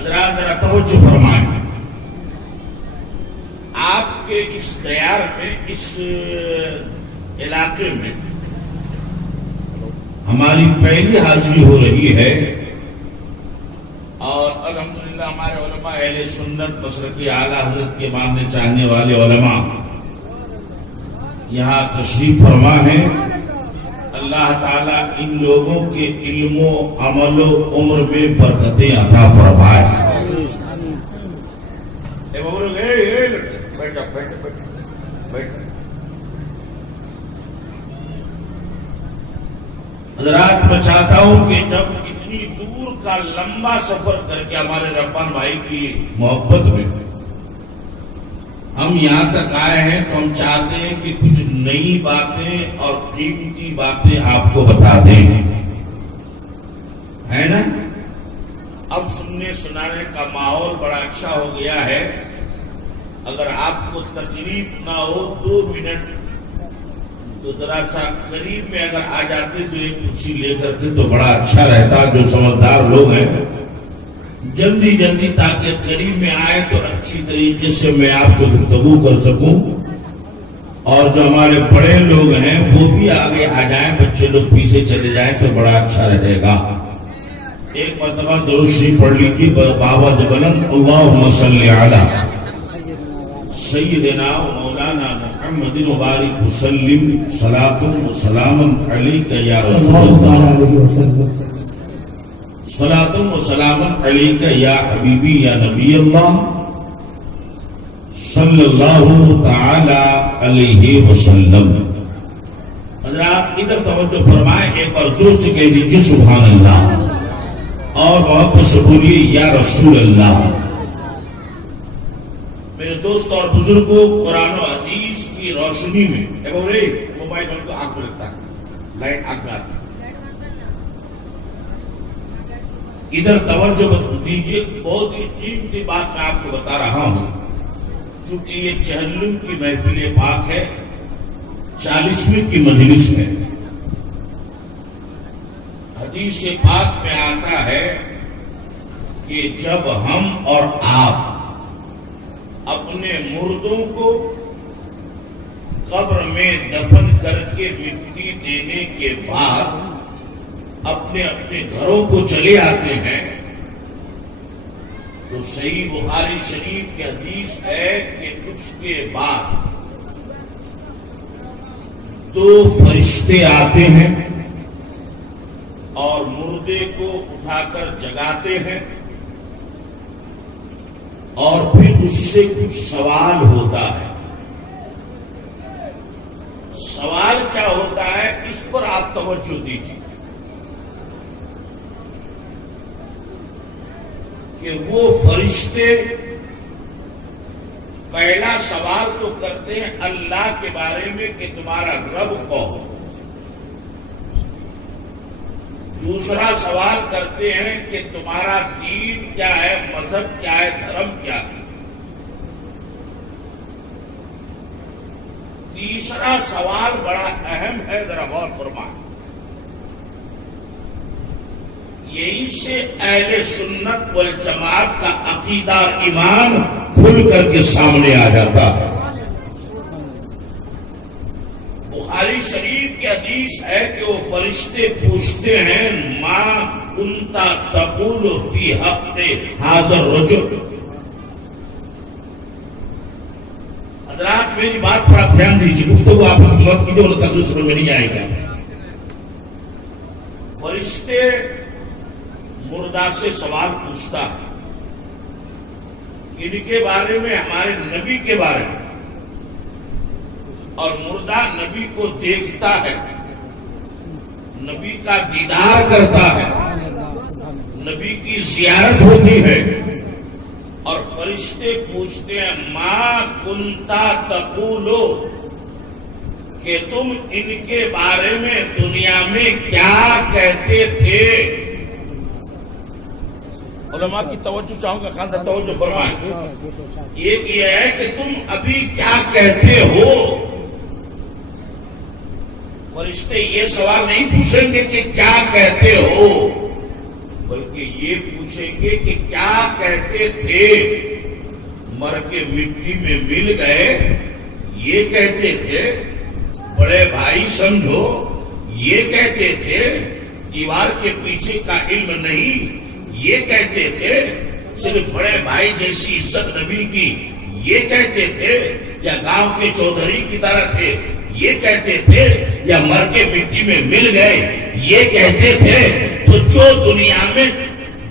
حضرات ذرا توجہ فرمائیں، آپ کے اس دیار میں، اس علاقے میں ہماری پہلی حاضری ہو رہی ہے، اور الحمدللہ ہمارے علماء اہل سنت مسلکی اعلیٰ حضرت کے ماننے چاہنے والے علماء یہاں تشریف فرما ہیں۔ اللہ تعالیٰ ان لوگوں کے علم و عمل و عمر میں برکتیں عطا فرمائے۔ حضرات میں چاہتا ہوں کہ جب اتنی دور کا لمبا سفر کر کے ہمارے ربان بھائی کی محبت میں ہم یہاں تک آئے ہیں تو ہم چاہتے ہیں کہ کچھ نئی باتیں اور قیمتی باتیں آپ کو بتا دیں، ہے نا؟ اب سننے سنانے کا ماحول بڑا اچھا ہو گیا ہے۔ اگر آپ کو تکلیف نہ ہو 2 منٹ تو ذرا سا قریب میں اگر آ جاتے تو ایک کرسی لے کر کے تو بڑا اچھا رہتا، جو سمجھدار لوگ ہیں جلدی جلدی تاکہ قریب میں آئے تو اچھی طریقے سے میں آپ سے گفتگو کر سکوں، اور جو ہمارے بڑے لوگ ہیں وہ بھی آگے آ جائیں، بچے لوگ پیچھے چلے جائیں تو بڑا اچھا رہے گا۔ ایک مرتبہ درود شریف پڑھ لیجیے بآواز بلند، اللہم صلی علی سیدنا و مولانا محمد مبارک وسلم صلاۃ و سلام علیک یا رسول اللہ، صلاۃ و سلام علیک یا حبیبی یا نبی اللہ صلی اللہ تعالی علیہ وسلم۔ حضرات ادھر توجہ فرمائیں، ایک بار زور سے کہہ دیجیے سبحان اللہ، اور محبت سے بولیے یا رسول اللہ۔ میرے دوست اور بزرگوں، قرآن و حدیث کی روشنی میں موبائل ان کو آنکھ میں لگتا ہے، لائٹ آنکھ میں آتی ہے، ادھر توجہ دیجیے۔ بہت ہی قیمتی بات میں آپ کو بتا رہا ہوں، چونکہ یہ چہلم کی محفل پاک ہے، 40ویں کی مجلس ہے۔ حدیث پاک میں آتا ہے کہ جب ہم اور آپ اپنے مردوں کو قبر میں دفن کر کے مٹی دینے کے بعد اپنے اپنے گھروں کو چلے آتے ہیں تو صحیح بخاری شریف کی حدیث ہے کہ اس کے بعد 2 فرشتے آتے ہیں اور مردے کو اٹھا کر جگاتے ہیں، اور پھر اس سے کچھ سوال ہوتا ہے۔ سوال کیا ہوتا ہے اس پر آپ توجہ دیجیے کہ وہ فرشتے پہلا سوال تو کرتے ہیں اللہ کے بارے میں کہ تمہارا رب کون، دوسرا سوال کرتے ہیں کہ تمہارا دین کیا ہے، مذہب کیا ہے، دھرم کیا ہے، تیسرا سوال بڑا اہم ہے، ذرا غور فرمائیں۔ یہی سے اہل سنت والجماعت کا عقیدہ اور ایمان کھل کر کے سامنے آ جاتا ہے۔ بخاری شریف کی حدیث ہے کہ وہ فرشتے پوچھتے ہیں ما کنت تقول فی حق ھذا الرجل۔ حضرات میری بات پر آپ دھیان دیجیے، گفتگو آپ مت کیجیے ورنہ تقریر سمجھ میں نہیں آئے گا۔ فرشتے مردہ سے سوال پوچھتا ہے، ان کے بارے میں، ہمارے نبی کے بارے میں، اور مردہ نبی کو دیکھتا ہے، نبی کا دیدار کرتا ہے، نبی کی زیارت ہوتی ہے، اور فرشتے پوچھتے ہیں ما کنتا تقولو، کہ تم ان کے بارے میں دنیا میں کیا کہتے تھے۔ علماء کی توجہ چاہوں گا، خاندان توجہ فرمائیں۔ ایک یہ ہے کہ تم ابھی کیا کہتے ہو، فرشتے یہ سوال نہیں پوچھیں گے کہ کیا کہتے ہو، بلکہ کہ یہ پوچھیں گے کہ کیا کہتے تھے مر کے مٹی میں مل گئے، یہ کہتے تھے بڑے بھائی سمجھو، یہ کہتے تھے دیوار کے پیچھے کا علم نہیں، یہ کہتے تھے صرف بڑے بھائی جیسی عزت نبی کی، یہ کہتے تھے یا گاؤں کے چودھری کی طرح تھے، یہ کہتے تھے یا مر کے مٹی میں مل گئے، یہ کہتے تھے، تو جو دنیا میں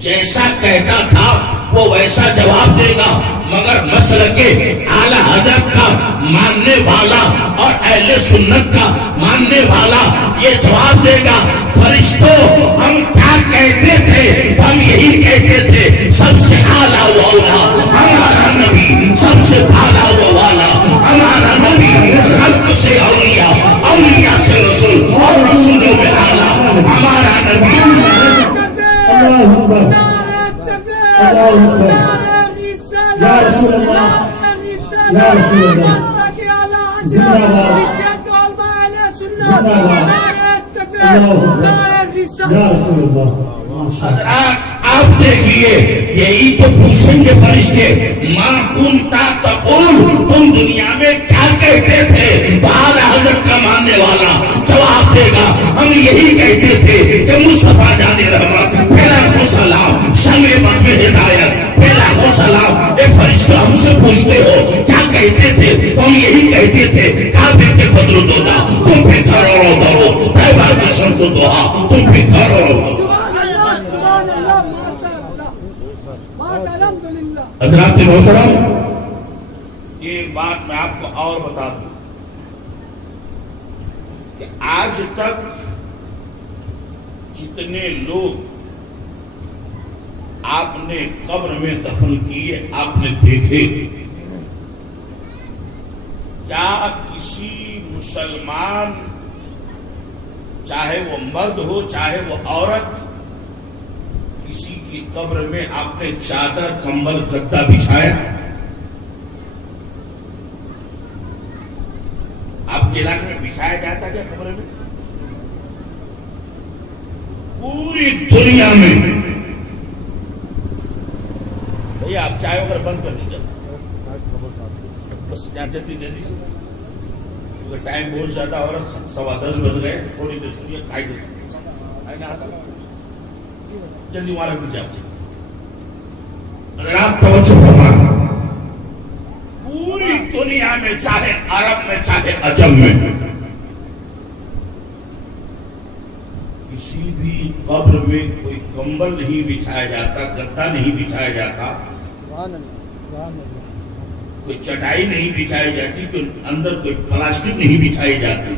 جیسا کہتا تھا وہ ویسا جواب دے گا، مگر مسلک اعلی حضرت کا ماننے والا اور اہل سنت کا ماننے والا یہ جواب دے گا، فرشتوں ہم کیا کہتے تھے؟ ہم یہی کہتے تھے سب سے اعلیٰ و اولیٰ ہمارا نبی، سب سے اعلیٰ و والا ہمارا نبی، خلق سے اولیاء، اولیاء سے رسول اور رسولوں میں اعلیٰ ہمارا نبی۔ یا رسول اللہ، یا رسول اللہ، زندہ یا رسول اللہ۔ حضرات آپ دیکھیے، یہی تو پوچھیں گے فرشتے، ما کنتا تقول، تم دنیا میں کیا کہتے تھے؟ اعلیٰ حضرت کا ماننے والا جواب دے گا، ہم یہی کہتے تھے کہ مصطفیٰ جان رحمت، پھیلا ہو سلام، شمع مفہ ہدایت، پھیلا ہو سلام۔ اے فرشتے ہم سے پوچھتے ہو کیا کہتے تھے؟ ہم یہی کہتے تھے، کعبے کے بدر و دودا تم پہ کروڑوں درود، طیبہ کا شمس و ضحا تم پہ کروڑوں درود۔ حضرات محترم، ایک بات میں آپ کو اور بتا دوں کہ آج تک جتنے لوگ آپ نے قبر میں دفن کیے، آپ نے دیکھے، کیا کسی مسلمان چاہے وہ مرد ہو چاہے وہ عورت، کسی کی قبر میں آپ نے چادر کمبل گدا بچھایا؟ آپ کے علاقے میں بچھایا جاتا کیا قبر میں؟ پوری دنیا میں بھئی آپ چائے وغیرہ بند کر دیجیے، بس جلدی جلدی، کیونکہ ٹائم بہت زیادہ ہو رہا، 10:15 بج گئے، تھوڑی دیر سوئیے، کھائی دے جلدی وہاں رکھ دیجیے۔ اگر آپ توجہ فرمائیں، پوری دنیا میں چاہے عرب میں چاہے عجم میں کسی بھی قبر میں کوئی کمبل نہیں بچھایا جاتا، گدا نہیں بچھایا جاتا، کوئی چٹائی نہیں بچھائی جاتی، کوئی اندر کوئی پلاسٹک نہیں بچھائی جاتی،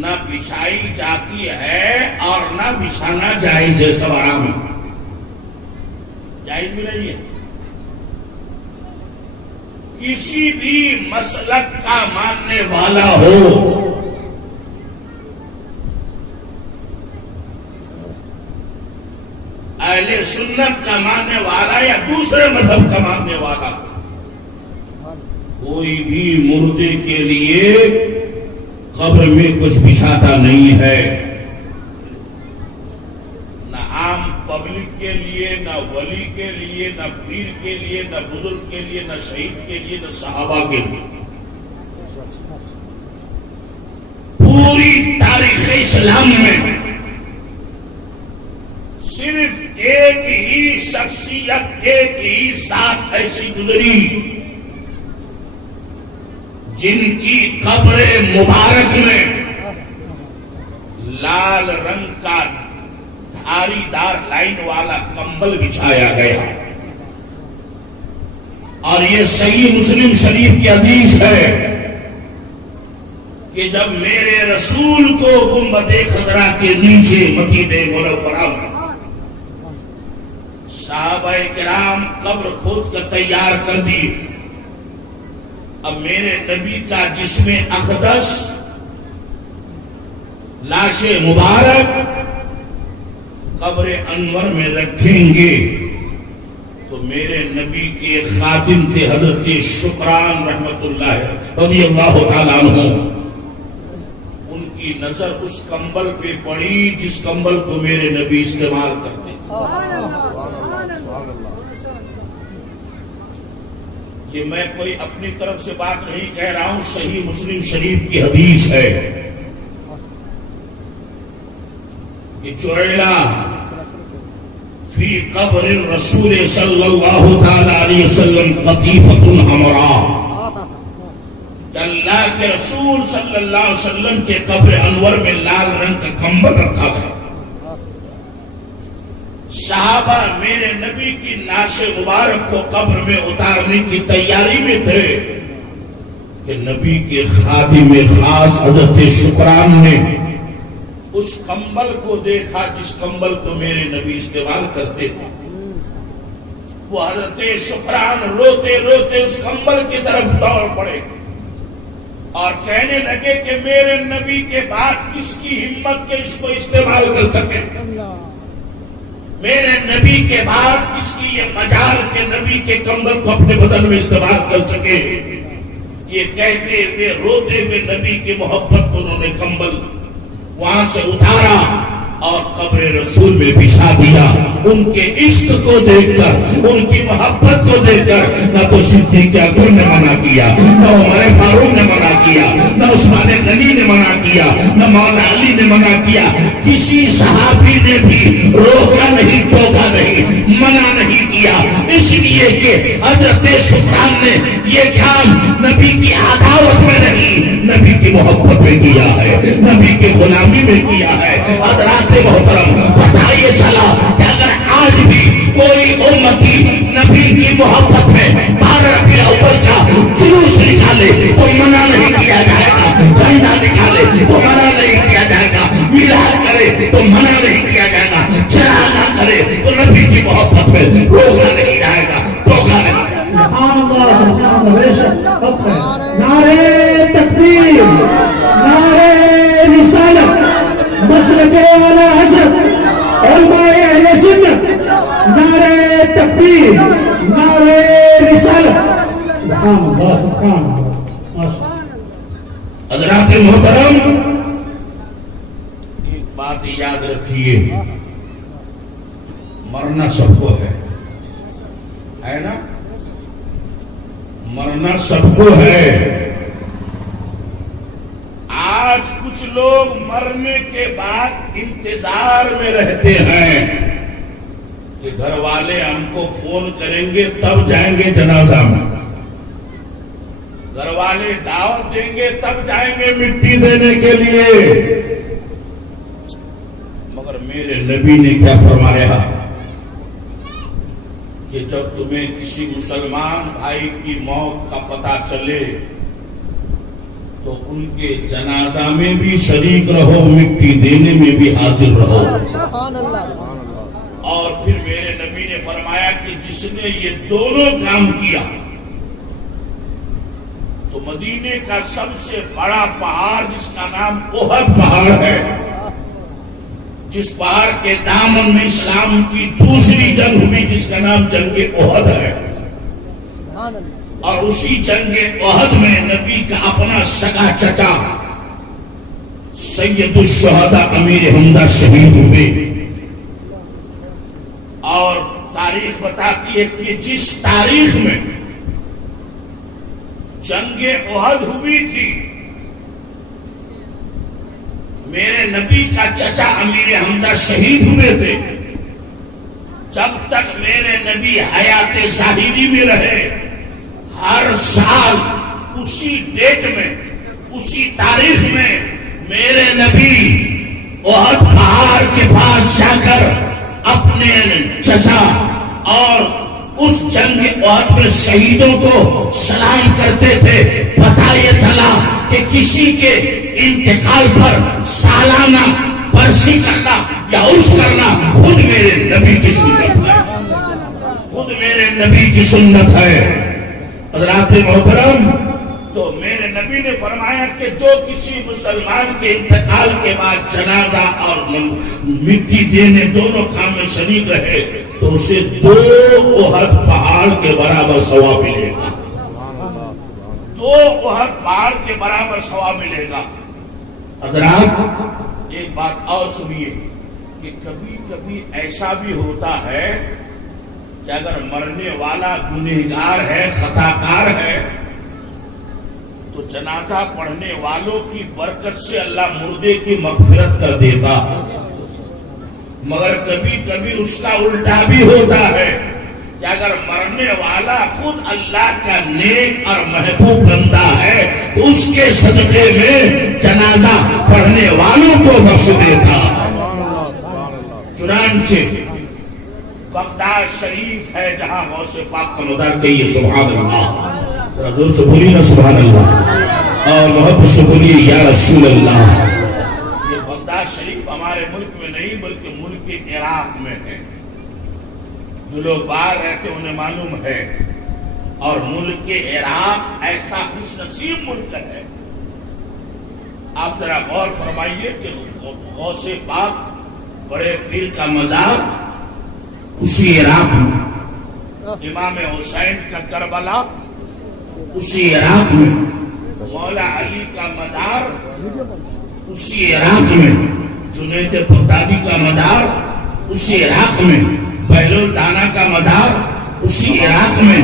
نہ بچھائی جاتی ہے اور نہ بچھانا جائز ہے، سب آرام ہے، جائز بھی نہیں ہے۔ کسی بھی مسلک کا ماننے والا ہو، اہل سنت کا ماننے والا یا دوسرے مذہب کا ماننے والا، کوئی بھی مردے کے لیے قبر میں کچھ بچھاتا نہیں ہے، نہ عام پبلک کے لیے، نہ ولی کے لیے، نہ پیر کے لیے، نہ بزرگ کے لیے، نہ شہید کے لیے، نہ صحابہ کے لیے۔ پوری تاریخ اسلام میں صرف ایک ہی شخصیت، ایک ہی ذات ایسی گزری جن کی قبر مبارک میں لال رنگ کا دھاری دار لائن والا کمبل بچھایا گیا، اور یہ صحیح مسلم شریف کی حدیث ہے کہ جب میرے رسول کو گنبد خضرا کے نیچے مدینہ منورہ میں صحابہ کرام قبر کھود کر تیار کر دی، اب میرے نبی کا جسم اقدس لاش مبارک قبر انور میں رکھیں گے، تو میرے نبی کے خادم تھے حضرت شکران رحمت اللہ رضی اللہ تعالیٰ عنہ، ان کی کی نظر اس کمبل پہ پڑی جس کمبل کو میرے نبی استعمال کرتے تھے. یہ میں کوئی اپنی طرف سے بات نہیں کہہ رہا ہوں، صحیح مسلم شریف کی حدیث ہے کہ جعلا فی قبر الرسول صلی اللہ تعالی علیہ وسلم قطیفۃ حمراء، کہ اللہ کے رسول صلی اللہ علیہ وسلم کے قبر انور میں لال رنگ کا کمبل رکھا گیا. صحابہ میرے نبی کی نعش مبارک کو قبر میں اتارنے کی تیاری میں تھے کہ نبی کے خادم خاص حضرت شکران نے اس کمبل کو دیکھا جس کمبل کو میرے نبی استعمال کرتے تھے. وہ حضرت شکران روتے روتے اس کمبل کی طرف دوڑ پڑے اور کہنے لگے کہ میرے نبی کے بعد کس کی ہمت کے اس کو استعمال کر سکے، میرے نبی کے بعد کس کی یہ مجال کے نبی کے کمبل کو اپنے بدن میں استعمال کر سکے. یہ کہتے ہوئے روتے ہوئے نبی کی محبت کو انہوں نے کمبل وہاں سے اتارا اور قبر رسول میں بچھا دیا. ان کے عشق کو دیکھ کر، ان کی محبت کو دیکھ کر نہ تو صدیق اکبر نے منع کیا، نہ عمر فاروق نے منع کیا، نہ عثمان غنی نے منع کیا، نہ مولانا علی نے منع کیا. کسی صحابی نے بھی روکا نہیں، ٹوکا نہیں، منع نہیں کیا، اس لیے کہ حضرت شکران نے یہ کام نبی کی عداوت میں نہیں، نبی کی محبت میں کیا ہے، نبی کی غلامی میں کیا ہے. حضرات محترم، پتہ یہ چلا کہ اگر آج بھی کوئی امتی نبی کی محبت میں 12 ربیع الاول کا جلوس نکالے تو منع نہیں کیا جائے گا، جھنڈا نکالے تو منع نہیں کیا جائے گا، میلاد کرے تو منع نہیں کیا جائے گا، چراغاں کرے تو نبی کی محبت میں روکا نہیں جائے گا، ٹوکا نہیں. سبحان اللہ، سبحان اللہ، بے شک. نعرہ تکبیر، نعرہ رسالت، مسلک اعلیٰ حضرت علماء اہل سنت، نعرہ تکبیر، نعرہ رسالت. سبحان اللہ، سبحان اللہ. حضرات محترم، ایک بات یاد رکھیے، مرنا سب کو ہے نا؟ مرنا سب کو ہے. آج کچھ لوگ مرنے کے بعد انتظار میں رہتے ہیں کہ گھر والے ہم کو فون کریں گے تب جائیں گے جنازہ میں، گھر والے دعوت دیں گے تب جائیں گے مٹی دینے کے لیے. مگر میرے نبی نے کیا فرمایا کہ جب تمہیں کسی مسلمان بھائی کی موت کا پتہ چلے تو ان کے جنازہ میں بھی شریک رہو، مٹی دینے میں بھی حاضر رہو. اور پھر میرے نبی نے فرمایا کہ جس نے یہ دونوں کام کیا تو مدینے کا سب سے بڑا پہاڑ جس کا نام احد پہاڑ ہے، جس پہاڑ کے دامن میں اسلام کی دوسری جنگ ہوئی جس کا نام جنگ احد ہے، اور اسی جنگ احد میں نبی کا اپنا سگا چچا سید الشہداء امیر حمزہ شہید ہوئے. اور تاریخ بتاتی ہے کہ جس تاریخ میں جنگ احد ہوئی تھی میرے نبی کا چچا امیر حمزہ شہید ہوئے تھے، جب تک میرے نبی حیات ظاہری میں رہے ہر سال اسی ڈیٹ میں، اسی تاریخ میں میرے نبی احد پہاڑ کے پاس جا کر اپنے چچا اور اس جنگ احد میں شہیدوں کو سلام کرتے تھے. پتہ یہ چلا کہ کسی کے انتقال پر سالانہ برسی کرنا یا عرس کرنا خود میرے نبی کی سنت ہے، خود میرے نبی کی سنت ہے. حضرات محترم، تو میرے نبی نے فرمایا کہ جو کسی مسلمان کے انتقال کے بعد جنازہ اور مٹی دینے دونوں کام میں شریک رہے تو اسے 2 احد پہاڑ کے برابر ثواب ملے گا، 2 احد پہاڑ کے برابر ثواب ملے گا. حضرات ایک بات اور سنیے کہ کبھی کبھی ایسا بھی ہوتا ہے کہ اگر مرنے والا گنہگار ہے، خطا کار ہے، تو جنازہ پڑھنے والوں کی برکت سے اللہ مردے کی مغفرت کر دیتا، مگر کبھی کبھی اس کا الٹا بھی ہوتا ہے کہ اگر مرنے والا خود اللہ کا نیک اور محبوب بندہ ہے تو اس کے صدقے میں جنازہ پڑھنے والوں کو بخش دیتا۔ چنانچہ بغداد شریف ہے جہاں غوث پاک کا مزار، کہیے سبحان اللہ، حضور سے بولیے نا سبحان اللہ، اور محبت سے بولیے یا رسول اللہ۔ یہ بغداد شریف ہمارے ملک میں نہیں بلکہ ملک عراق میں ہے، جو لوگ باہر رہتے انہیں معلوم ہے، اور ملک عراق ایسا خوش نصیب ملک ہے۔ آپ ذرا غور فرمائیے کہ غوث پاک بڑے پیر کا مزار اسی عراق میں، امام حسین کا کربلا اسی عراق میں، مولا علی کا مزار اسی عراق میں، جنید بغدادی کا مزار اسی عراق میں، بہلول الدانا کا مزار اسی عراق میں،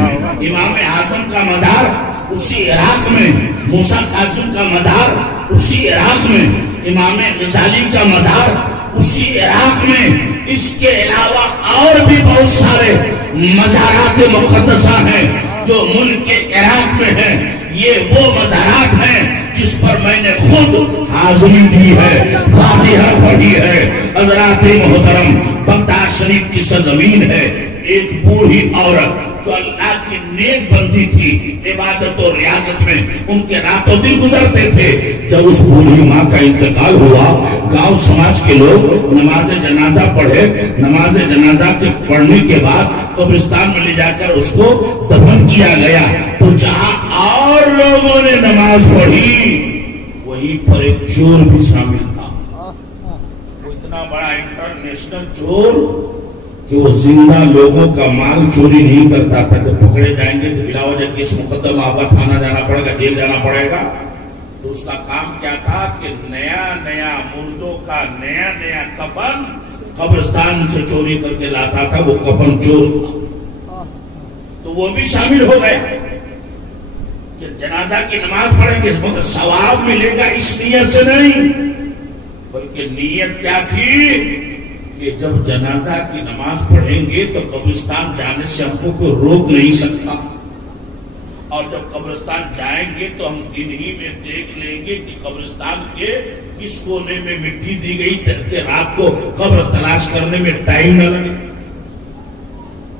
امام اعظم کا مزار اسی عراق میں، موسیٰ کاظم کا مزار اسی عراق میں، امام غزالی کا مزار اسی عراق میں۔ اس کے علاوہ اور بھی بہت سارے مزارات مقدسہ ہیں جو ملک عراق میں ہیں۔ یہ وہ مزارات ہیں جس پر میں نے خود حاضری دی ہے، فاتحہ پڑھی ہے۔ حضرات محترم، بغداد شریف کی سرزمین ہے۔ ایک بوڑھی عورت جو اللہ کی نیک بندی تھی، عبادت و ریاضت میں ان کے راتوں دن گزرتے تھے، جب اس بوڑھی ماں کا انتقال ہوا، گاؤں سماج کے لوگ نماز جنازہ پڑھے، نماز جنازہ کے پڑھنے کے بعد قبرستان میں لے جا کر اس کو دفن کیا گیا، تو جہاں اور لوگوں نے نماز پڑھی وہیں پر ایک چور بھی شامل تھا۔ وہ اتنا بڑا انٹرنیشنل چور کہ وہ زندہ لوگوں کا مال چوری نہیں کرتا تھا کہ پکڑے جائیں گے تو بلا وجہ کیس مقدمہ ہوگا، تھانہ جانا پڑے گا، جیل جانا پڑے گا۔ تو اس کا کام کیا تھا کہ نیا نیا مردوں کا نیا نیا کفن قبرستان سے چوری کر کے لاتا تھا، وہ کفن چور تھا۔ تو وہ بھی شامل ہو گیا کہ جنازہ کی نماز پڑھیں گے مگر ثواب ملے گا، اس نیت سے نہیں، بلکہ نیت کیا تھی کہ جب جنازہ کی نماز پڑھیں گے تو قبرستان جانے سے ہم کو کوئی روک نہیں سکتا، اور جب قبرستان جائیں گے تو ہم دن ہی میں دیکھ لیں گے کہ قبرستان کے کس کونے میں مٹی دی گئی تاکہ رات کو قبر تلاش کرنے میں ٹائم نہ لگے۔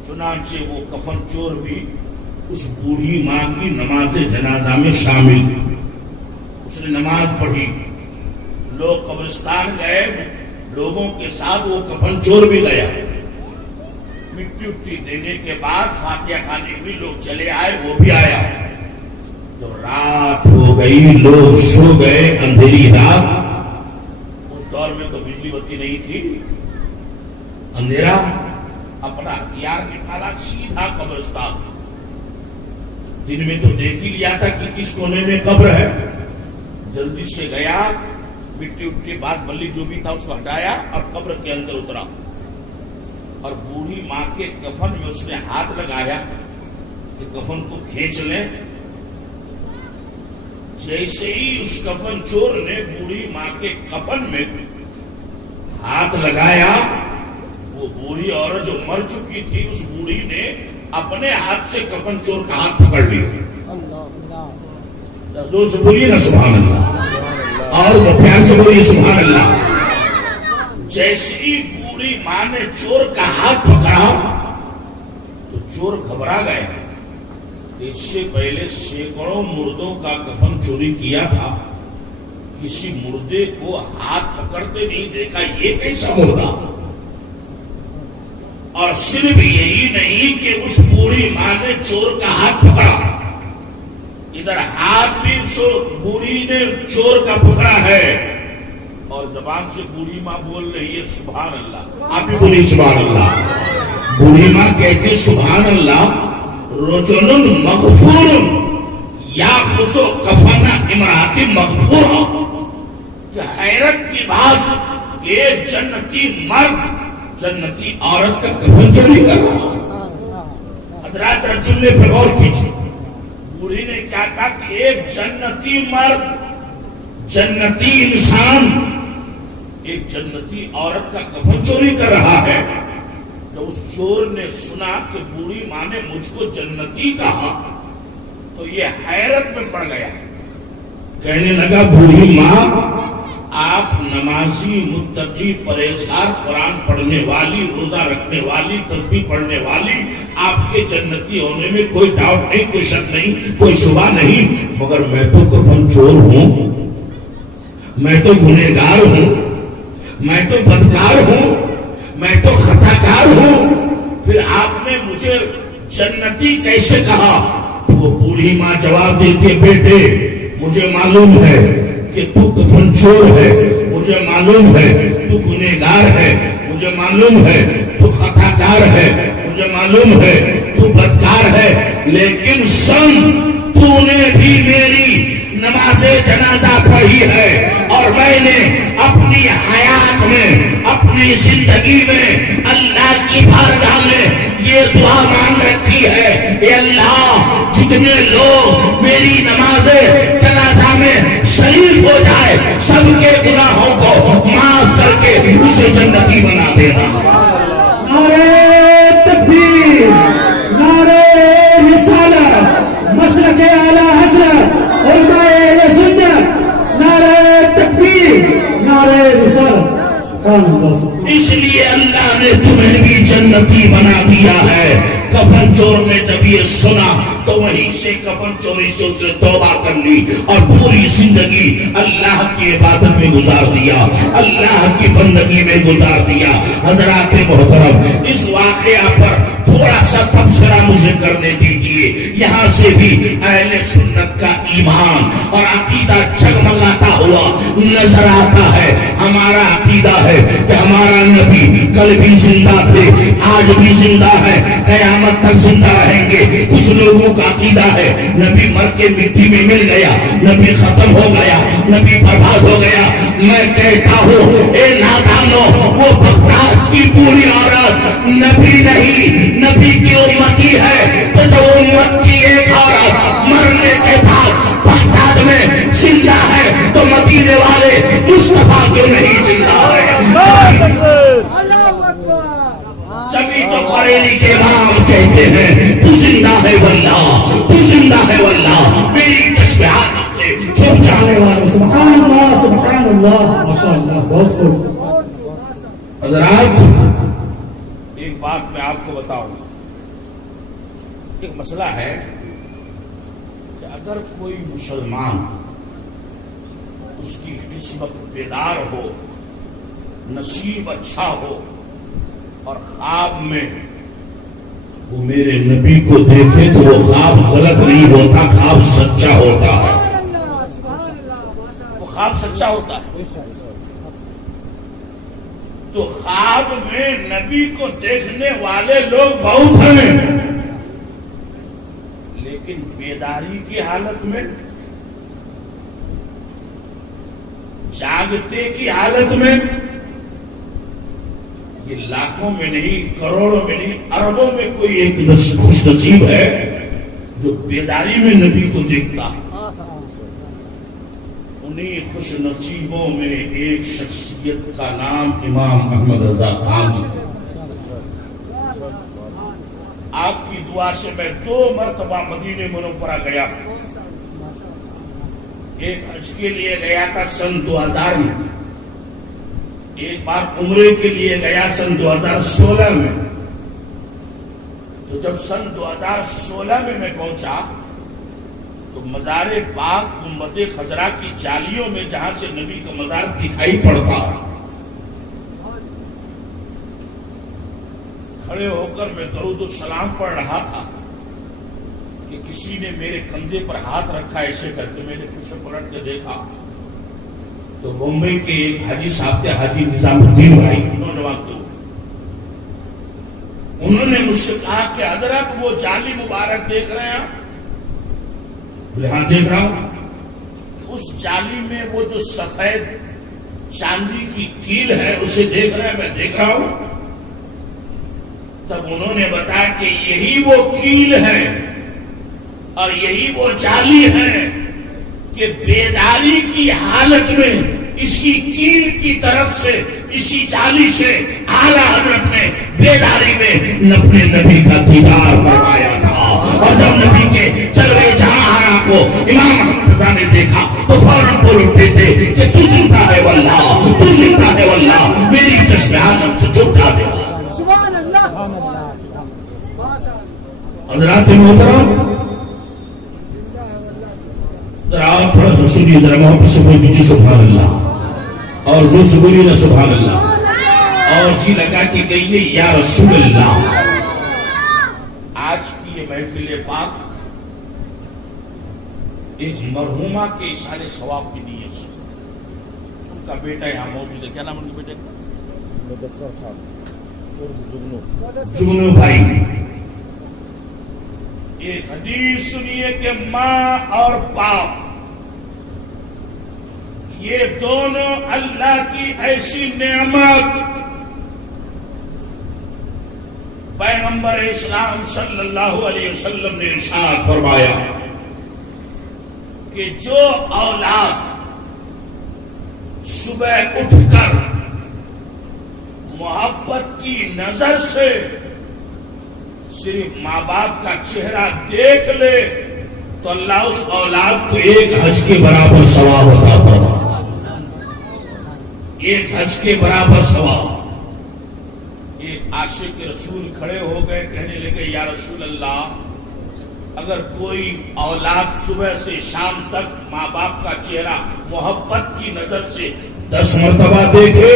چنانچہ وہ کفن چور بھی اس بوڑھی ماں کی نماز جنازہ میں شامل، اس نے نماز پڑھی، لوگ قبرستان گئے، لوگوں کے ساتھ وہ کفن چور بھی گیا، مٹی اٹی دینے کے بعد فاتحہ خانے بھی لوگ چلے آئے، وہ بھی آیا۔ جب رات ہو گئی، لوگ سو گئے، اندھیری رات، اس دور میں تو بجلی بتی نہیں تھی، اندھیرا، اپنا ہتھیار نکالا، سیدھا قبرستان۔ دن میں تو دیکھ ہی لیا تھا کہ کس کونے میں قبر ہے، جلدی سے گیا، مٹی اٹھی باز بلی جو بھی تھا اس کو ہٹایا اور قبر کے اندر اترا، اور بوڑھی ماں کے کفن میں اس نے ہاتھ لگایا کہ کفن کو کھینچ لیں۔ جیسے ہی اس کفن چور نے بوڑھی ماں کے کفن میں ہاتھ لگایا، وہ بوڑھی عورت جو مر چکی تھی، اس بوڑھی نے اپنے ہاتھ سے کفن چور کا ہاتھ پکڑ لیا۔ زور سے بولیے نا سبحان اللہ، اور وہ پیار سے بولیے سبحان اللہ۔ جیسے ہی بوڑھی ماں نے چور کا ہاتھ پکڑا تو چور گھبرا گیا، اس سے پہلے سینکڑوں مردوں کا کفن چوری کیا تھا، کسی مردے کو ہاتھ پکڑتے نہیں دیکھا، یہ کیسا مردہ؟ اور صرف یہی نہیں کہ اس بوڑھی ماں نے چور کا ہاتھ پکڑا، ادھر ہاتھ بھی بوڑھی نے چور کا پکڑا ہے، اور زبان سے بوڑھی ماں بول رہی ہے سبحان اللہ۔ آپ بھی بولیے سبحان اللہ۔ بوڑھی ماں کہتی سبحان اللہ، رجل مغفور یاخذ کفن امرأۃ مغفورہ، کہ حیرت کی بات کہ ایک جنتی مرد جنتی عورت کا کفن چوری کر رہا. حضرات جملے پر غور کیجیے. بوڑھی نے کیا کہا کہ ایک جنتی مرد جنتی انسان ایک جنتی عورت کا کفن چوری کر رہا ہے. جب اس چور نے سنا کہ بوڑھی ماں نے مجھ کو جنتی کہا تو یہ حیرت میں پڑ گیا. کہنے لگا بوڑھی ماں آپ نمازی متقی پرہیزگار قرآن پڑھنے والی روزہ رکھنے والی تسبیح پڑھنے والی آپ کے جنتی ہونے میں کوئی ڈاؤٹ نہیں کوئی شک نہیں کوئی شبہ نہیں مگر میں تو کفن چور ہوں میں تو گنہگار ہوں میں تو بدکار ہوں میں تو خطاکار ہوں پھر آپ نے مجھے جنتی کیسے کہا. وہ بوڑھی ماں جواب دیتی ہے بیٹے مجھے معلوم ہے کہ تو کفن چور ہے مجھے معلوم ہے تو گنہگار ہے مجھے معلوم ہے تو خطاکار ہے مجھے معلوم ہے تو بدکار ہے لیکن سن تو نے بھی میری نماز جنازہ پڑھی ہے اور میں نے اپنی حیات میں اپنی زندگی میں اللہ کی بارگاہ میں یہ دعا مانگ رکھی ہے اے اللہ جتنے لوگ میری نماز جنازہ میں شریک ہو جائے سب کے گناہوں کو معاف کر کے اسے جنتی بنا دینا. نعرہ تکبیر نعرہ رسالت مسلک اعلی حضرت علماء اہل سنت نعرہ تکبیر نعرہ رسالت. اس لیے اللہ نے تمہیں بھی جنتی بنا دیا ہے. کفن چور نے جب یہ سنا تو وہیں سے کفن چوری سے اس نے توبہ کر لی اور پوری زندگی اللہ کی عبادت میں گزار دیا اللہ کی بندگی میں گزار دیا. حضرات محترم اس واقعہ پر تھوڑا سا تبصرہ مجھے کرنے دیجئے. یہاں سے بھی اہل سنت کا ایمان اور عقیدہ جگمگاتا ہوا نظر آتا ہے. ہمارا عقیدہ ہے کہ ہمارا نبی کل بھی زندہ تھے آج بھی زندہ ہے قیامت تک زندہ رہیں گے. کچھ لوگوں کا عقیدہ ہے نبی مر کے مٹی میں مل گیا نبی ختم ہو گیا نبی برباد ہو گیا. میں کہتا ہوں اے نادانو وہ بغداد کی پوری عورت نبی نہیں نبی کی امتی ہے. تو جو امت کی ایک عورت مرنے کے بعد بغداد میں زندہ ہے تو مدینے والے مصطفیٰ کیوں نہیں زندہ ہے. جبھی تو بریلی کے امام کہتے ہیں تو زندہ ہے واللہ تو زندہ ہے واللہ میری چشمات سے چھپ جانے والے. سبحان اللہ ماشاء اللہ بہت خوب. حضرات ایک بات میں آپ کو بتاؤں ایک مسئلہ ہے کہ اگر کوئی مسلمان اس کی قسمت بیدار ہو نصیب اچھا ہو اور خواب میں وہ میرے نبی کو دیکھے تو وہ خواب غلط نہیں ہوتا خواب سچا ہوتا ہے وہ خواب سچا ہوتا ہے. تو خواب میں نبی کو دیکھنے والے لوگ بہت ہیں لیکن بیداری کی حالت میں جاگتے کی حالت میں یہ لاکھوں میں نہیں کروڑوں میں نہیں اربوں میں کوئی ایک خوش نصیب ہے جو بیداری میں نبی کو دیکھتا ہے. انہی خوش نصیبوں میں ایک شخصیت کا نام امام احمد رضا خان. آپ کی دعا سے میں 2 مرتبہ مدینہ منورہ گیا. ایک حج کے لیے گیا تھا سن 2000 میں ایک بار عمرے کے لیے گیا سن 2016 میں. تو جب سن 2016 میں پہنچا تو مزار پاک گنبد خضرا کی جالیوں میں جہاں سے نبی کا مزار دکھائی پڑتا کھڑے ہو کر میں درود و سلام پڑھ رہا تھا کہ کسی نے میرے کندھے پر ہاتھ رکھا ایسے کر کے. میں نے پیچھے پلٹ کے دیکھا تو بمبئی کے ایک حاجی صاحب تھے حاجی نظام الدین بھائی نوجوان تو انہوں نے مجھ سے کہا کہ حضرت وہ جالی مبارک دیکھ رہے ہیں بولے ہاں دیکھ رہا ہوں. اس جالی میں وہ جو سفید چاندی کی کیل ہے، اسے دیکھ رہے ہیں، میں دیکھ رہا ہوں. تب انہوں نے بتایا کہ یہی وہ کیل ہے اور یہی وہ جالی ہے کہ بیداری کی حالت میں اسی کیل کی طرف سے، اسی جالی سے اعلیٰ حضرت نے بیداری میں اپنے نبی کا دیدار فرمایا تھا. اور جب نبی کے چلوے جہاں کو امام احمد رضا نے دیکھا تو فوراً بول اٹھتے تھے کہ تو زندہ ہے واللہ، تو زندہ ہے واللہ، میری چشم عالم سے جھکا دے. سبحان اللہ. حضرات محترم، ذرا آپ تھوڑا سا سنیے، ذرا محبت سے کوئی نیچے سبحان اللہ، اور زور سے بولیے نا سبحان اللہ، اور جی لگا کے کہیے یا رسول اللہ. آج کی یہ محفل پاک ایک مرحومہ کے اشارے ثواب کی نیت سے، ان کا بیٹا یہاں موجود ہے، کیا نام ان کے بیٹے کا؟ مدثر خان جگنو بھائی. ایک حدیث سنیے کہ ماں اور باپ یہ دونوں اللہ کی ایسی نعمت، پیغمبر اسلام صلی اللہ علیہ وسلم نے ارشاد فرمایا کہ جو اولاد صبح اٹھ کر محبت کی نظر سے صرف ماں باپ کا چہرہ دیکھ لے تو اللہ اس اولاد کو ایک حج کے برابر ثواب عطا فرمائے، ایک حج کے برابر ثواب. ایک عاشق رسول کھڑے ہو گئے، کہنے لگے یا رسول اللہ، اگر کوئی اولاد صبح سے شام تک ماں باپ کا چہرہ محبت کی نظر سے 10 مرتبہ دیکھے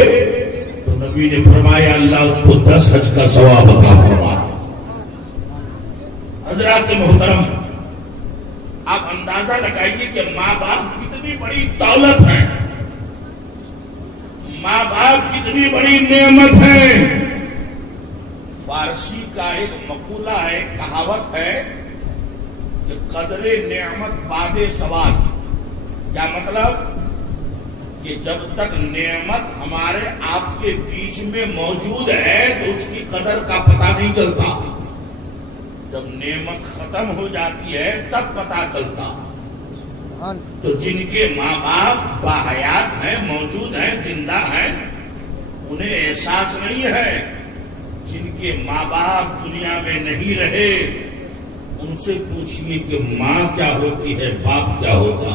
تو نبی نے فرمایا اللہ اس کو 10 حج کا ثواب عطا فرمائے. حضرات محترم، آپ اندازہ لگائیے کہ ماں باپ کتنی بڑی دولت ہے، ماں باپ کتنی بڑی نعمت ہے. فارسی کا ایک مقولہ ہے، کہاوت ہے کہ قدر نعمت بعد سوال. کیا مطلب؟ کہ جب تک نعمت ہمارے آپ کے بیچ میں موجود ہے تو اس کی قدر کا پتہ نہیں چلتا، جب نعمت ختم ہو جاتی ہے تب پتہ چلتا. تو جن کے ماں باپ باحیات ہیں، موجود ہیں، زندہ ہیں، انہیں احساس نہیں ہے. جن کے ماں باپ دنیا میں نہیں رہے ان سے پوچھئے کہ ماں کیا ہوتی ہے، باپ کیا ہوتا.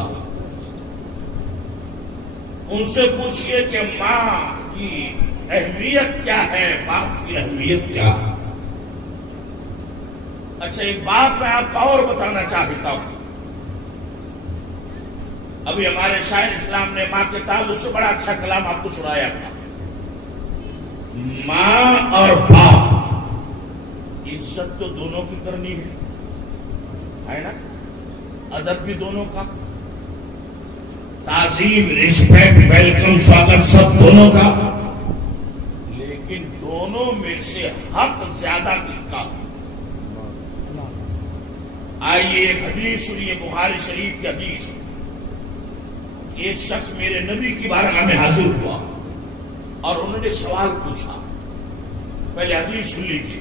ان سے پوچھئے کہ ماں کی اہمیت کیا ہے، باپ کی اہمیت کیا ہے. اچھا، ایک بات میں آپ کو اور بتانا چاہتا ہوں. ابھی ہمارے شاعر اسلام نے ماں کے تعلق سے بڑا اچھا کلام آپ کو سنایا تھا. ماں اور باپ، عزت تو دونوں کی کرنی ہے نا، ادب بھی دونوں کا، تعظیم، رسپیکٹ، ویلکم، سواگت سب دونوں کا. لیکن دونوں میں سے حق زیادہ کس کا؟ آئیے ایک حدیث سنیے، بخاری شریف کی حدیث. ایک شخص میرے نبی کی بارگاہ میں حاضر ہوا اور انہوں نے سوال پوچھا. پہلے حدیث سن لیجیے.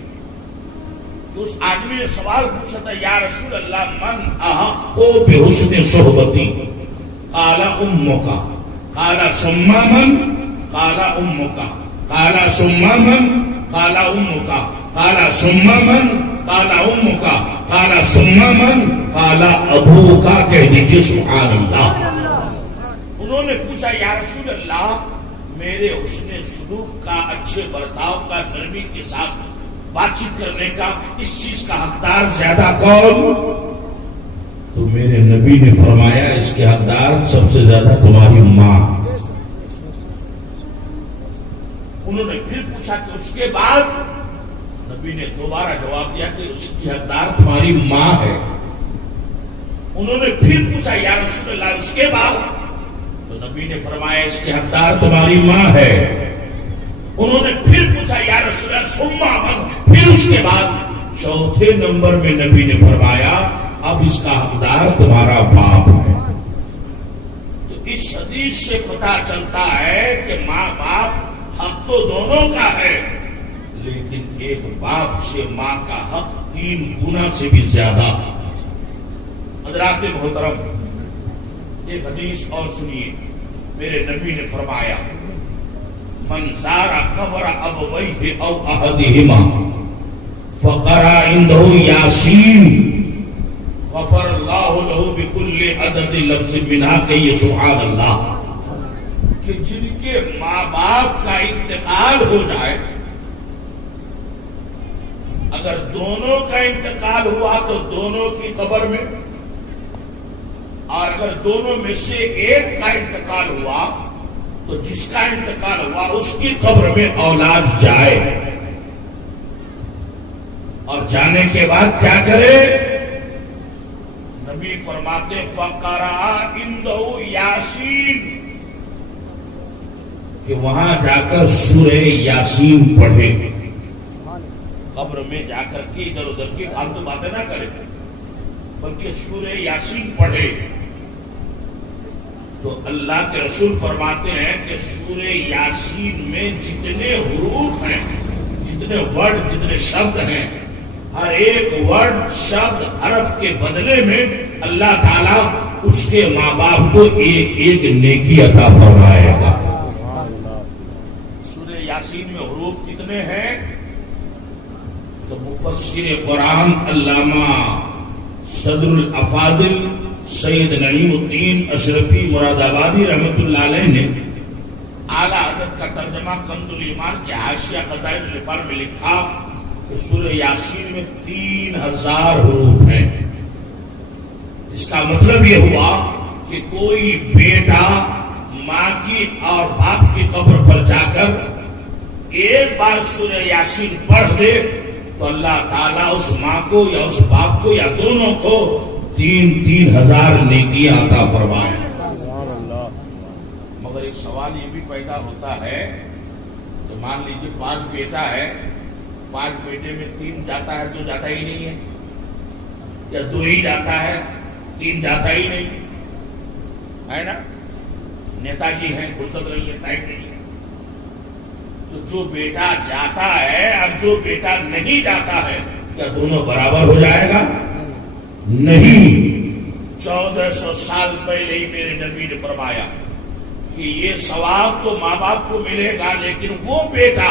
تو اس آدمی نے سوال پوچھا تھا، یا رسول اللہ، من احق بحسن صحبتی؟ قال امک. قال ثم من؟ قال امک. قال ثم من؟ قال امک. قال ثم من؟ قال امک. قال ثم من؟ قال ابوک. کہہ دیجیے سبحان اللہ. انہوں نے پوچھا یا رسول اللہ، میرے حسن سلوک کا، اچھے برتاؤ کا، نرمی کے ساتھ بات چیت کرنے کا، اس چیز کا حقدار زیادہ کون؟ تو میرے نبی نے فرمایا اس کے حقدار سب سے زیادہ تمہاری ماں. انہوں نے پھر پوچھا کہ اس کے بعد؟ نبی نے دوبارہ جواب دیا کہ اس کی حقدار تمہاری ماں ہے. انہوں نے پھر پوچھا یا رسول اللہ اس کے بعد؟ تو نبی نے فرمایا اس کے حقدار تمہاری ماں ہے. انہوں نے پھر پوچھا یا رسول اللہ ثم من؟ پھر اس کے بعد چوتھے نمبر میں نبی نے فرمایا اب اس کا حقدار تمہارا باپ ہے. تو اس حدیث سے پتہ چلتا ہے کہ ماں باپ حق تو دونوں کا ہے، لیکن ایک باپ سے ماں کا حق 3 گنا سے بھی زیادہ۔ حضرات محترم، ایک حدیث اور سنیے، میرے نبی نے فرمایا من زار قبر ابویہ او احدہما فقرأ عنده یاسین غفر اللہ لہ بکل عدد لفظ منها کہ سبحان اللہ، کہ جن کے ماں باپ کا انتقال ہو جائے، اگر دونوں کا انتقال ہوا تو دونوں کی قبر میں، اور اگر دونوں میں سے ایک کا انتقال ہوا تو جس کا انتقال ہوا اس کی قبر میں اولاد جائے، اور جانے کے بعد کیا کرے؟ نبی فرماتے فقرأ عنده یاسین، کہ وہاں جا کر سورہ یاسین پڑھے، قبر میں جا کر کے ادھر ادھر کی فالتو باتیں نہ کرے، بلکہ سورہ یاسین پڑھے۔ تو اللہ کے رسول فرماتے ہیں کہ سورہ یاسین میں جتنے حروف ہیں، جتنے ورڈ، جتنے شبد ہیں، ہر ایک ورڈ، شبد، حرف کے بدلے میں اللہ تعالیٰ اس کے ماں باپ کو ایک ایک نیکی عطا فرمائے گا۔ سورہ یاسین میں حروف کتنے ہیں؟ تو مفسر قرآن علامہ صدر الافاضل سید نعیم الدین اشرفی مراد آبادی رحمت اللہ علیہ نے اعلیٰ حضرت کا ترجمہ کنز الایمان کے حاشیہ خزائن الغفار میں لکھا کہ سورہ یاسین میں 3000 حروف ہیں۔ اس کا مطلب یہ ہوا کہ کوئی بیٹا ماں کی اور باپ کی قبر پر جا کر ایک بار سورہ یاسین پڑھ دے تو اللہ تعالیٰ اس ماں کو یا اس باپ کو یا دونوں کو 3000 نیکیاں عطا فرمائے۔ مگر ایک سوال یہ بھی پیدا ہوتا ہے کہ مان لیجیے 5 بیٹا ہے، 5 بیٹے میں 3 جاتا ہے، 2 جاتا ہی نہیں ہے، یا 2 ہی جاتا ہے، 3 جاتا ہی نہیں ہے نا؟ نیتا جی ہیں، فرصت نہیں ہے، ٹائم نہیں ہے، تو جو بیٹا جاتا ہے اور جو بیٹا نہیں جاتا ہے کیا دونوں برابر ہو جائے گا؟ نہیں۔ 1400 سال پہلے ہی میرے نبی نے فرمایا کہ یہ ثواب تو ماں باپ کو ملے گا، لیکن وہ بیٹا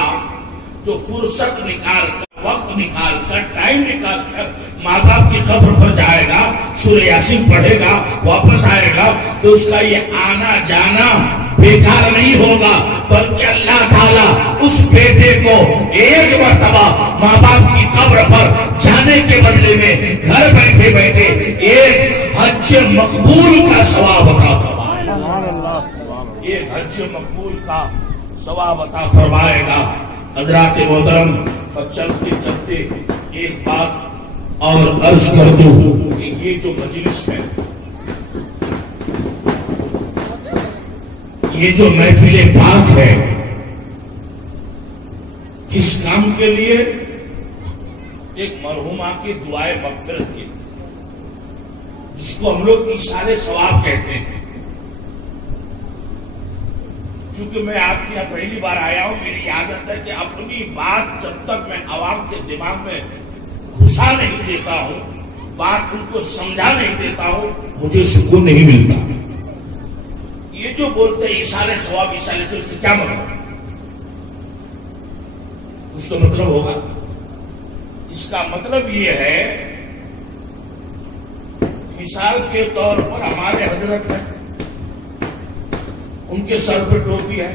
جو فرصت نکال کر، وقت نکال کر، ٹائم نکال کر ماں باپ کی قبر پر جائے گا، سورہ یاسین پڑھے گا، واپس آئے گا، تو اس کا یہ آنا جانا بیکار نہیں ہوگا، بلکہ اللہ تعالیٰ اس بیٹے کو ایک مرتبہ ماں باپ کی قبر پر جانے کے بدلے میں گھر بیٹھے بیٹھے ایک حج مقبول کا ثواب عطا فرمائے گا، ایک حج مقبول کا ثواب عطا فرمائے گا۔ حضرات محترم، اور چلتے چلتے ایک بات اور عرض کر دوں کہ یہ جو مجلس ہے، یہ جو محفل پاک ہے، کس کام کے لیے؟ ایک مرحومہ کی دعائے مغفرت کے، جس کو ہم لوگ ایثار ثواب کہتے ہیں۔ چونکہ میں آپ کے یہاں پہلی بار آیا ہوں، میری عادت ہے کہ اپنی بات جب تک میں عوام کے دماغ میں گھسا نہیں دیتا ہوں، بات ان کو سمجھا نہیں دیتا ہوں، مجھے سکون نہیں ملتا۔ یہ جو بولتے ہیں ایثار ثواب، ایثار ثواب، اس کا کیا مطلب؟ اس کا مطلب ہوگا، اس کا مطلب یہ ہے، مثال کے طور پر ہمارے حضرت ہیں، ان کے سر پہ ٹوپی ہے،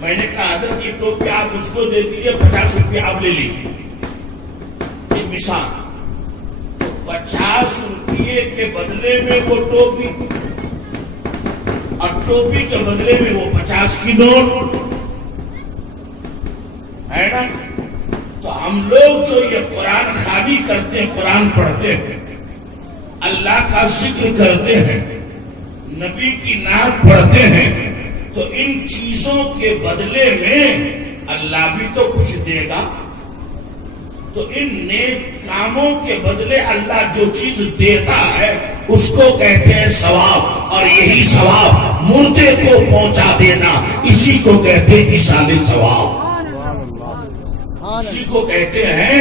میں نے کہا حضرت یہ ٹوپی آپ مجھ کو دے دیجیے، 50 روپیہ آپ لے لیجیے، ایک مثال، 50 روپیے کے بدلے میں وہ ٹوپی، اور ٹوپی کے بدلے میں وہ 50 کی نوٹ ہے نا؟ تو ہم لوگ جو یہ قرآن خوانی کرتے ہیں، قرآن پڑھتے ہیں، اللہ کا ذکر کرتے ہیں، نبی کی نعت پڑھتے ہیں، تو ان چیزوں کے بدلے میں اللہ بھی تو کچھ دے گا، تو ان نیک کاموں کے بدلے اللہ جو چیز دیتا ہے اس کو کہتے ہیں ثواب، اور یہی ثواب مردے کو پہنچا دینا اسی کو کہتے ہیں ایصال ثواب، اسی کو کہتے ہیں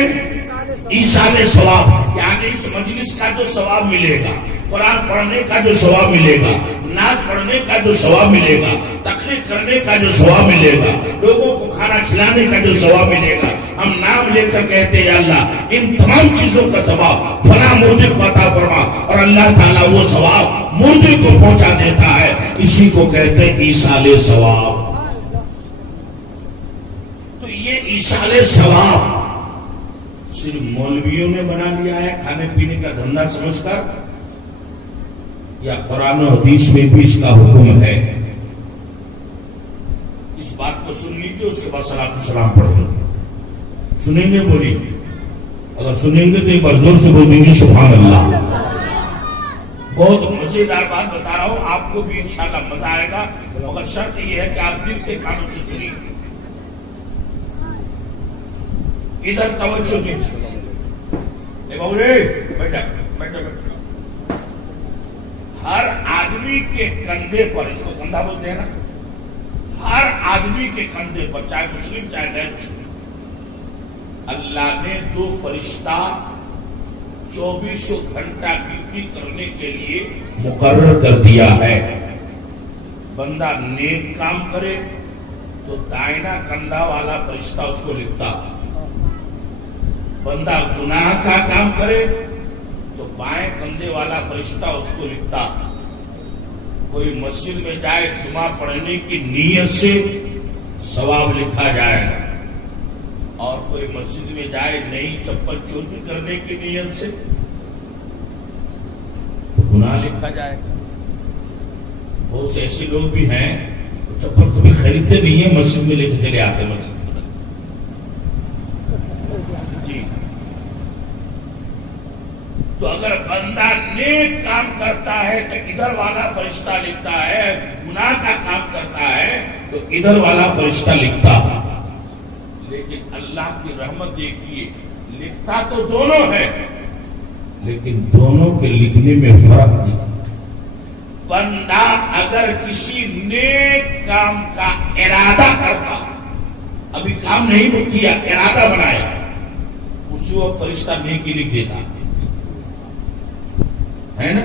ایصال ثواب۔ یعنی اس مجلس کا جو ثواب ملے گا، قرآن پڑھنے کا جو ثواب ملے گا، نعت پڑھنے کا جو ثواب ملے گا، تقریر کرنے کا جو ثواب ملے گا، لوگوں کو کھانا کھلانے کا جو ثواب ملے گا، ہم نام لے کر کہتے ہیں یا اللہ ان تمام چیزوں کا ثواب فلاں مردے کو عطا فرما، اور اللہ تعالیٰ وہ ثواب مردے کو پہنچا دیتا ہے، اسی کو کہتے ہیں ایصال ثواب۔ تو یہ ایصال ثواب صرف مولویوں نے بنا لیا ہے کھانے پینے کا دھندا سمجھ کر، یا قرآن و حدیث میں بھی اس کا حکم ہے؟ اس بات کو سن لیجیے، اس کے بعد صلاۃ السلام پڑھیں گے۔ سنیں گے بولی؟ اگر سنیں گے تو ایک بار زور سے بول دیجیے سبحان اللہ۔ بہت مزیدار بات بتا رہا ہوں، آپ کو بھی انشاءاللہ مزہ آئے گا، مگر شرط یہ ہے کہ آپ دل کے کانوں سے سنیے۔ ادھر توجہ دیجیے، اے بولے بیٹا بیٹا بیٹا۔ ہر آدمی کے کندھے پر، اس کو کندھا بولتے ہیں نا، ہر آدمی کے کندھے پر، چاہے مسلم چاہے غیر مسلم، اللہ نے 2 فرشتہ 24 گھنٹہ ڈیوٹی کرنے کے لیے مقرر کر دیا ہے۔ بندہ نیک کام کرے تو دائنا کندھا والا فرشتہ اس کو لکھتا، بندہ گناہ کا کام کرے تو بائیں کندھے والا فرشتہ اس کو لکھتا۔ کوئی مسجد میں جائے جمعہ پڑھنے کی نیت سے ثواب لکھا جائے گا، اور کوئی مسجد میں جائے نئی چپل چوری کرنے کی نیت سے گناہ لکھا جائے گا۔ بہت سے ایسے لوگ بھی ہیں چپل کبھی خریدتے نہیں ہیں، مسجد میں لے کے چلے آتے مسجد۔ تو اگر بندہ نیک کام کرتا ہے تو ادھر والا فرشتہ لکھتا ہے، گناہ کا کام کرتا ہے تو ادھر والا فرشتہ لکھتا۔ لیکن اللہ کی رحمت دیکھیے، لکھتا تو دونوں ہے لیکن دونوں کے لکھنے میں فرق نہیں۔ بندہ اگر کسی نیک کام کا ارادہ کرتا، ابھی کام نہیں کیا، ارادہ بنایا، اسی وقت فرشتہ نیکی لکھ دیتا ہے نا۔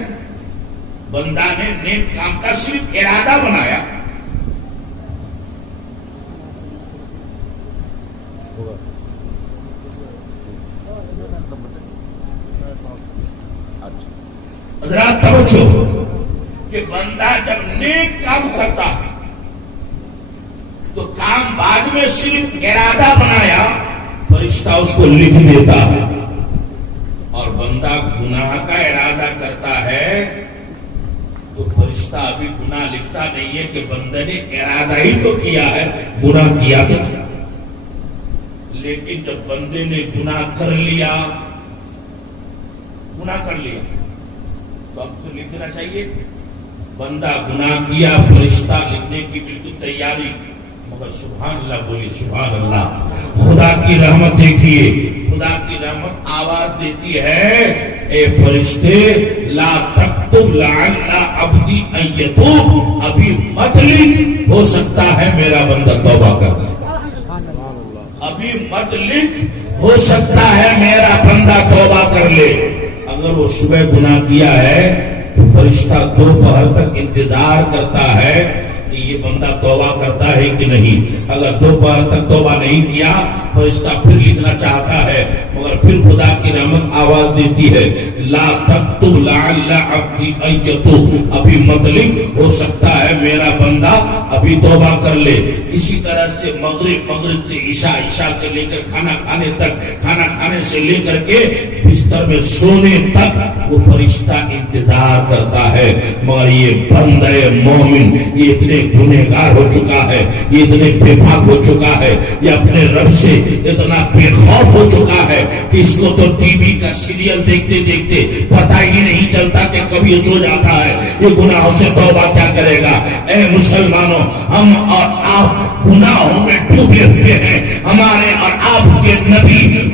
بندہ نے نیک کام کا صرف ارادہ بنایا، حضرات توجہ کہ بندہ جب نیک کام کرتا ہے تو کام بعد میں صرف ارادہ بنایا، فرشتہ اس کو لکھ دیتا ہے، اور بندہ گناہ کا ارادہ کرتا ہے تو فرشتہ ابھی گناہ لکھتا نہیں ہے کہ بندے نے ارادہ ہی تو کیا ہے، گناہ کیا تو۔ لیکن جب بندے نے گناہ کر لیا تو اب تو لکھ دینا چاہیے۔ بندہ گناہ کیا، فرشتہ لکھنے کی بالکل تیاری، مگر سبحان اللہ بولی سبحان اللہ۔ خدا کی رحمت دیکھیے، خدا کی رحمت آواز دیتی ہے، اے فرشتے لا تکتب لعل عبدی ان یتوب، ابھی مت لکھ، ہو سکتا ہے میرا بندہ توبہ کر دے۔ ابھی مت لکھ، ہو سکتا ہے میرا بندہ توبہ کر لے۔ اگر وہ صبح گناہ کیا ہے تو فرشتہ دوپہر تک انتظار کرتا ہے کہ یہ بندہ توبہ کرتا ہے کہ نہیں۔ اگر دوپہر تک توبہ نہیں کیا، فرشتہ پھر لکھنا چاہتا ہے، مگر پھر خدا کی رحمت آواز دیتی ہے لا تکتب لعل عبدی ان یتوب، ابھی مت لکھ، ہو سکتا ہے میرا بندہ ابھی توبہ کر لے۔ اسی طرح سے مغرب سے عشاء، عشاء سے لے کر کھانا کھانے تک، کھانا کھانے سے لے کر کے بستر میں سونے تک وہ فرشتہ انتظار کرتا ہے، مگر یہ بندہ مومن یہ اتنے گنہگار ہو چکا ہے، یہ اتنے بے باک ہو چکا ہے، یہ اپنے رب سے اتنا بے خوف ہو چکا ہے کہ اس کو تو ٹی وی کا سیریل دیکھتے دیکھتے پتہ ہی نہیں چلتا کہ کب یہ سو جاتا ہے، یہ گناہوں سے توبہ کیا کرے گا۔ اے مسلمانوں، ہم اور آپ گناہوں میں ڈوبے ہوئے ہیں، ہمارے اور آپ کے نبی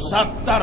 70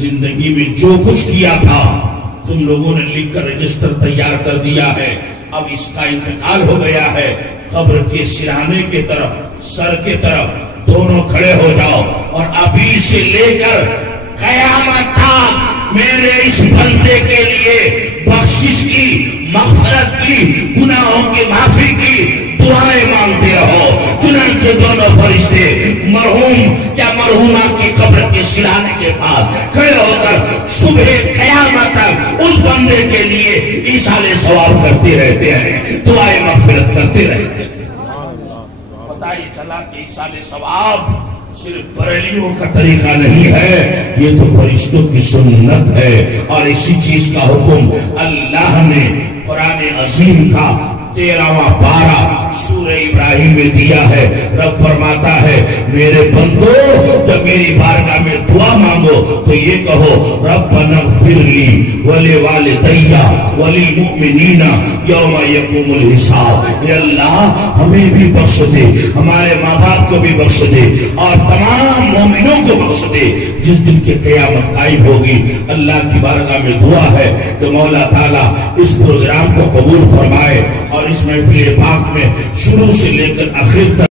زندگی میں جو کچھ کیا تھا تم لوگوں نے لکھ کر رجسٹر تیار کر دیا ہے، اب اس کا انتقال ہو گیا ہے، قبر کے سرانے کے طرف سر کے طرف دونوں کھڑے ہو جاؤ اور ابھی سے لے کر قیامت تک میرے اس بندے کے لیے بخشش کی، مغفرت کی، گناہوں کی معافی کی دعائیں مانگتے رہو۔ چنانچہ دونوں فرشتے مرحوم یا مرحومہ کی قبر کے سرانے کے پاس کھڑے ہو کر صبح قیامت تک اس بندے کے لیے ایصال ثواب کرتے رہتے ہیں، دعائیں مغفرت کرتے رہتے ہیں۔ پتہ ہی چلا کہ ایصال ثواب صرف بریلیوں کا طریقہ نہیں ہے، یہ تو فرشتوں کی سنت ہے، اور اسی چیز کا حکم اللہ نے قرآن عظیم کا 13واں پارہ سورہ ابراہیم میں دیا ہے۔ رب فرماتا ہے میرے بندو جب میری بارگاہ میں دعا مانگو تو یہ کہو ربنا اغفر لی ولوالدی وللمؤمنین یوم یقوم الحساب، اے اللہ ہمیں بھی بخش دے، ہمارے ماں باپ کو بھی بخش دے، اور تمام مومنوں کو بخش دے جس دن کی قیامت قائم ہوگی۔ اللہ کی بارگاہ میں دعا ہے کہ مولا تعالیٰ اس پروگرام کو قبول فرمائے اور اس محفل پاک میں شروع سے لے کر آخر تک